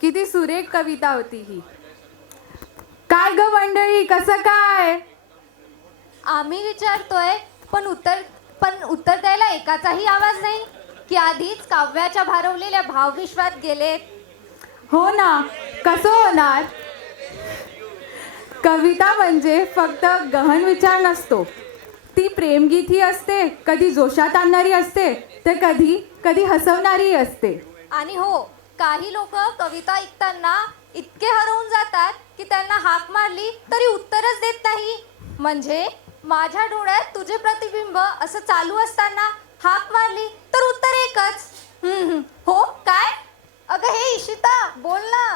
किती सुरेख कविता होती ही. काय ग मंडळी, कसं काय? आम्ही विचारतोय पण उत्तर द्यायला एकाचाही आवाज नाही की आधीच काव्याच्या भारवलेल्या भावविश्वात गेलेत. हो ना, कसं होणार? कविता म्हणजे फक्त गहन विचार नसतो. ती प्रेमगीत ही असते, कधी जोशात आणणारी असते, तर कधी कधी हसवणारी असते. आणि हो, काही लोक कविता ऐकताना इतके हरवून जातात की त्यांना हाक मारली तरी उत्तरच देत नाही. म्हणजे माझ्या डोळ्यात तुझे प्रतिबिंब असं चालू असताना हाक मारली तर उत्तर एकच. हो काय? अगं हे इशिता, बोल ना.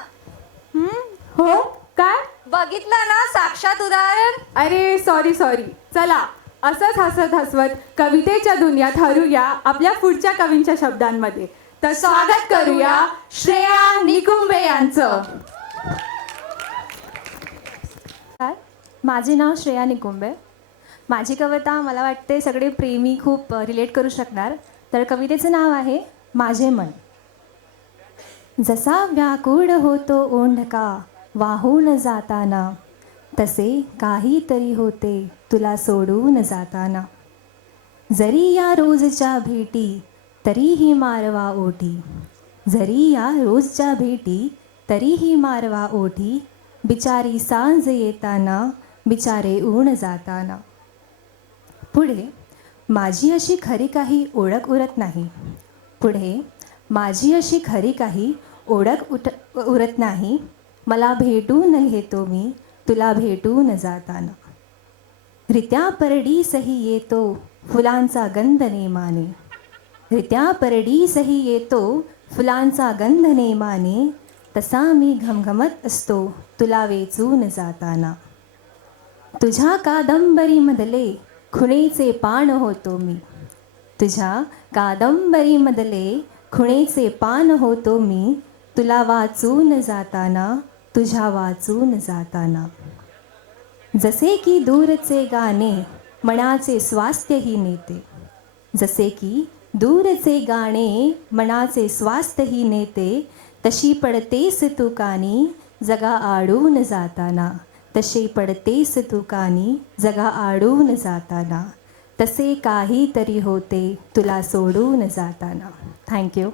हो काय? बघितलं ना साक्षात उदाहरण. अरे सॉरी सॉरी. चला, असंच हसत हसवत कवितेच्या दुनियात हरूया आपल्या पुढच्या कवींच्या शब्दांमध्ये. तर स्वागत करूया श्रेया निकुंबे यांचं. माझे नाव श्रेया निकुंबे. माझी कविता मला वाटते सगळे प्रेमी खूप रिलेट करू शकणार. तर कवितेचं नाव आहे माझे मन. जसा व्याकुळ होतो ओंढका वाहून जाताना, तसे काहीतरी होते तुला सोडून जाताना. जरी या रोजच्या भेटी तरीही मारवा ओठी, जरी या रोजच्या भेटी तरीही मारवा ओठी. बिचारी सांज येताना, बिचारे ऊन जाताना. पुढे माझी अशी खरी काही ओळख उरत नाही. पुढे माझी अशी खरी काही ओळख उरत नाही. मला भेटून लिहितो मी तुला भेटून जाताना. रित्या परडीसही येतो फुलांचा गंध नेमाने, रित्या परडीसही येतो फुलांचा गंध नेमाने. तसा मी घमघमत असतो तुला वेचून जाताना. तुझ्या कादंबरीमधले खुणेचे पान होतो मी, तुझ्या कादंबरीमधले खुणेचे पान होतो मी. तुला वाचून जाताना, तुझ्या वाचून जाताना. जसे की दूरचे गाणे मनाचे स्वास्थ्यही नेते, जसे की दूरचे गाणे मनाचे स्वास्थ्यही नेते. तशी पडतेस तू कानी जगा आडून जाताना, तशी पडतेस तू कानी जगा आडून जाताना. तसे काहीतरी होते तुला सोडून जाताना. थँक्यू.